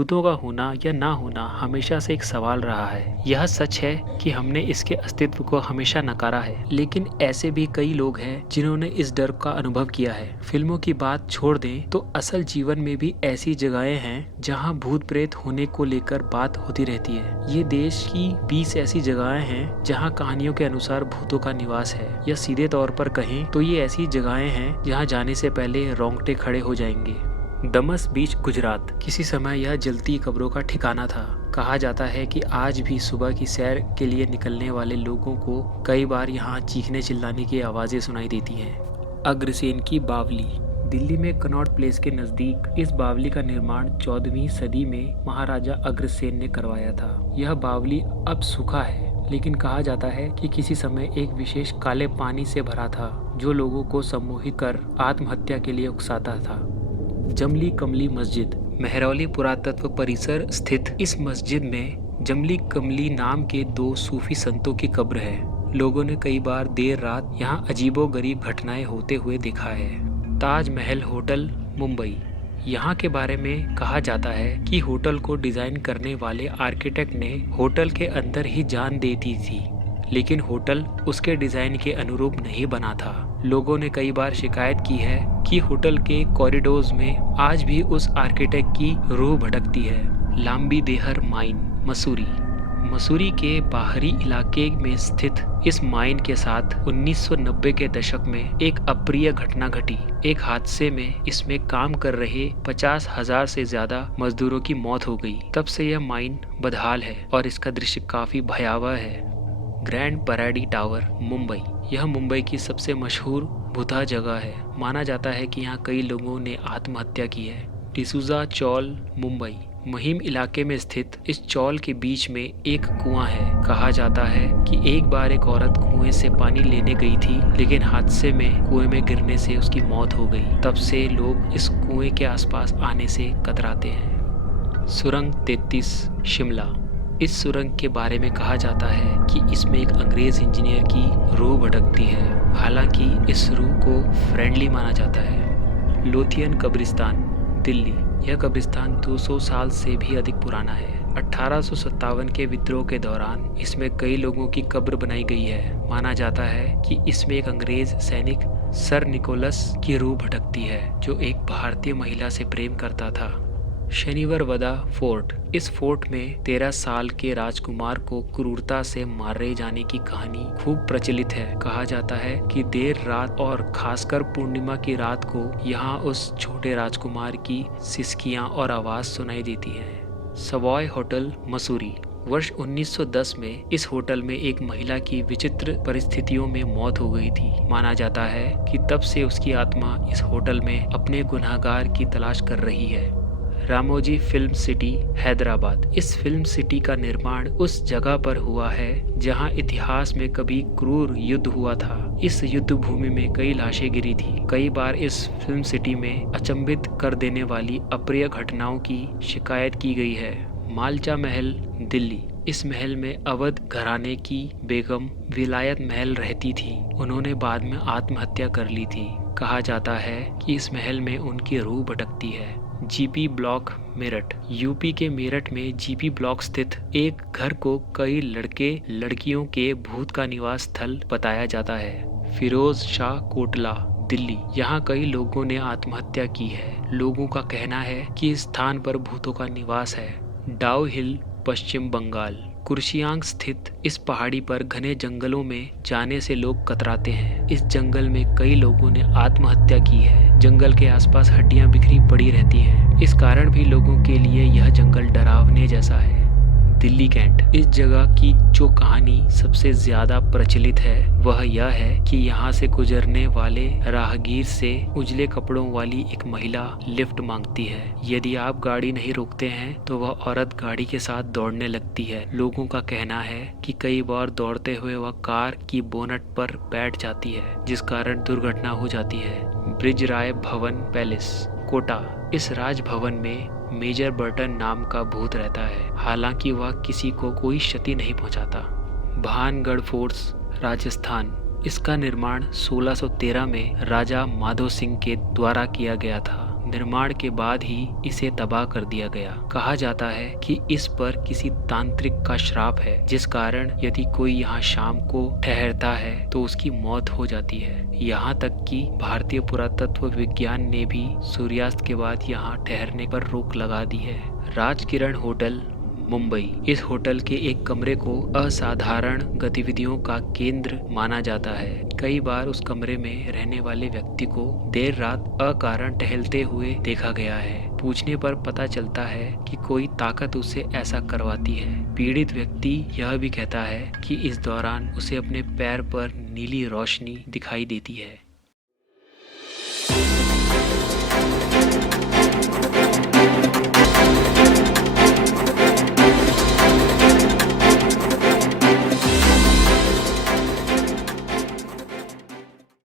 भूतों का होना या ना होना हमेशा से एक सवाल रहा है। यह सच है कि हमने इसके अस्तित्व को हमेशा नकारा है, लेकिन ऐसे भी कई लोग हैं जिन्होंने इस डर का अनुभव किया है। फिल्मों की बात छोड़ दें तो असल जीवन में भी ऐसी जगहें हैं जहां भूत प्रेत होने को लेकर बात होती रहती है। ये देश की 20 ऐसी जगहें हैं जहां कहानियों के अनुसार भूतों का निवास है, या सीधे तौर पर कहें तो ये ऐसी जगहें हैं जहां जाने से पहले रोंगटे खड़े हो जाएंगे। दमस बीच, गुजरात। किसी समय यह जलती कब्रों का ठिकाना था। कहा जाता है कि आज भी सुबह की सैर के लिए निकलने वाले लोगों को कई बार यहाँ चीखने चिल्लाने की आवाज़ें सुनाई देती हैं। अग्रसेन की बावली। दिल्ली में कनॉट प्लेस के नज़दीक इस बावली का निर्माण 14वीं सदी में महाराजा अग्रसेन ने करवाया था। यह बावली अब सूखा है, लेकिन कहा जाता है कि किसी समय एक विशेष काले पानी से भरा था जो लोगों को सम्मोहित कर आत्महत्या के लिए उकसाता था। जमली कमली मस्जिद। महरौली पुरातत्व परिसर स्थित इस मस्जिद में जमली कमली नाम के 2 सूफी संतों की कब्र है। लोगों ने कई बार देर रात यहाँ अजीबोगरीब घटनाएं होते हुए देखा है। ताजमहल होटल, मुंबई। यहाँ के बारे में कहा जाता है कि होटल को डिजाइन करने वाले आर्किटेक्ट ने होटल के अंदर ही जान दे दी थी, लेकिन होटल उसके डिजाइन के अनुरूप नहीं बना था। लोगों ने कई बार शिकायत की है कि होटल के कॉरिडोर्स में आज भी उस आर्किटेक्ट की रूह भटकती है। लांबी देहर माइन, मसूरी। मसूरी के बाहरी इलाके में स्थित इस माइन के साथ 1990 के दशक में एक अप्रिय घटना घटी। एक हादसे में इसमें काम कर रहे 50,000 से ज्यादा मजदूरों की मौत हो गई। तब से यह माइन बदहाल है और इसका दृश्य काफी भयावह है। Grand Paradi Tower, Mumbai. यह मुंबई की सबसे मशहूर भूता जगह है। माना जाता है कि यहाँ कई लोगों ने आत्महत्या की है। डिसूजा चौल, मुंबई। मुहिम इलाके में स्थित इस चौल के बीच में एक कुआं है। कहा जाता है कि एक बार एक औरत कुएं से पानी लेने गई थी, लेकिन हादसे में कुएं में गिरने से उसकी मौत हो गई। तब से लोग इस कुएं के आसपास आने से कतराते हैं। सुरंग 33, शिमला। इस सुरंग के बारे में कहा जाता है कि इसमें एक अंग्रेज इंजीनियर की रूह भटकती है। हालांकि इस रूह को फ्रेंडली माना जाता है। लोथियन कब्रिस्तान, दिल्ली। यह कब्रिस्तान 200 साल से भी अधिक पुराना है। 1857 के विद्रोह के दौरान इसमें कई लोगों की कब्र बनाई गई है। माना जाता है कि इसमें एक अंग्रेज सैनिक सर निकोलस की रूह भटकती है, जो एक भारतीय महिला से प्रेम करता था। शनिवार वदा फोर्ट। इस फोर्ट में 13 साल के राजकुमार को क्रूरता से मारे जाने की कहानी खूब प्रचलित है। कहा जाता है कि देर रात और खासकर पूर्णिमा की रात को यहाँ उस छोटे राजकुमार की सिसकियां और आवाज सुनाई देती है। Savoy hotel, Mussoorie. वर्ष 1910 में इस होटल में एक महिला की विचित्र परिस्थितियों में मौत हो गई थी। माना जाता है कि तब से उसकी आत्मा इस होटल में अपने गुनहगार की तलाश कर रही है। Ramoji film city, Hyderabad. इस फिल्म सिटी का निर्माण उस जगह पर हुआ है जहां इतिहास में कभी क्रूर युद्ध हुआ था। इस युद्ध भूमि में कई लाशें गिरी थी। कई बार इस फिल्म सिटी में अचंभित कर देने वाली अप्रिय घटनाओं की शिकायत की गई है। मालचा महल, दिल्ली। इस महल में अवध घराने की बेगम विलायत महल रहती थी। उन्होंने बाद में आत्महत्या कर ली थी। कहा जाता है कि इस महल में उनकी रूह भटकती है। GP block, Meerut. यूपी के मेरठ में जीपी ब्लॉक स्थित एक घर को कई लड़के लड़कियों के भूत का निवास स्थल बताया जाता है। फिरोज शाह कोटला, दिल्ली। यहाँ कई लोगों ने आत्महत्या की है। लोगों का कहना है कि इस स्थान पर भूतों का निवास है। डाउ हिल, पश्चिम बंगाल। कुर्शियांग स्थित इस पहाड़ी पर घने जंगलों में जाने से लोग कतराते हैं। इस जंगल में कई लोगों ने आत्महत्या की है। जंगल के आसपास हड्डियां बिखरी पड़ी रहती हैं। इस कारण भी लोगों के लिए यह जंगल डरावने जैसा है। दिल्ली कैंट। इस जगह की जो कहानी सबसे ज्यादा प्रचलित है वह यह है कि यहाँ से गुजरने वाले राहगीर से उजले कपड़ों वाली एक महिला लिफ्ट मांगती है। यदि आप गाड़ी नहीं रोकते हैं तो वह औरत गाड़ी के साथ दौड़ने लगती है। लोगों का कहना है कि कई बार दौड़ते हुए वह कार की बोनट पर बैठ जाती है, जिस कारण दुर्घटना हो जाती है। ब्रिज राय भवन पैलेस, कोटा। इस राजभवन में मेजर बर्टन नाम का भूत रहता है। हालांकि वह किसी को कोई क्षति नहीं पहुंचाता। भानगढ़ फोर्ट्स, राजस्थान। इसका निर्माण 1613 में राजा माधो सिंह के द्वारा किया गया था। निर्माण के बाद ही इसे तबाह कर दिया गया। कहा जाता है कि इस पर किसी तांत्रिक का श्राप है, जिस कारण यदि कोई यहाँ शाम को ठहरता है तो उसकी मौत हो जाती है। यहाँ तक कि भारतीय पुरातत्व विज्ञान ने भी सूर्यास्त के बाद यहाँ ठहरने पर रोक लगा दी है। राजकिरण होटल, मुंबई। इस होटल के एक कमरे को असाधारण गतिविधियों का केंद्र माना जाता है। कई बार उस कमरे में रहने वाले व्यक्ति को देर रात अकारण टहलते हुए देखा गया है। पूछने पर पता चलता है कि कोई ताकत उसे ऐसा करवाती है। पीड़ित व्यक्ति यह भी कहता है कि इस दौरान उसे अपने पैर पर नीली रोशनी दिखाई देती है।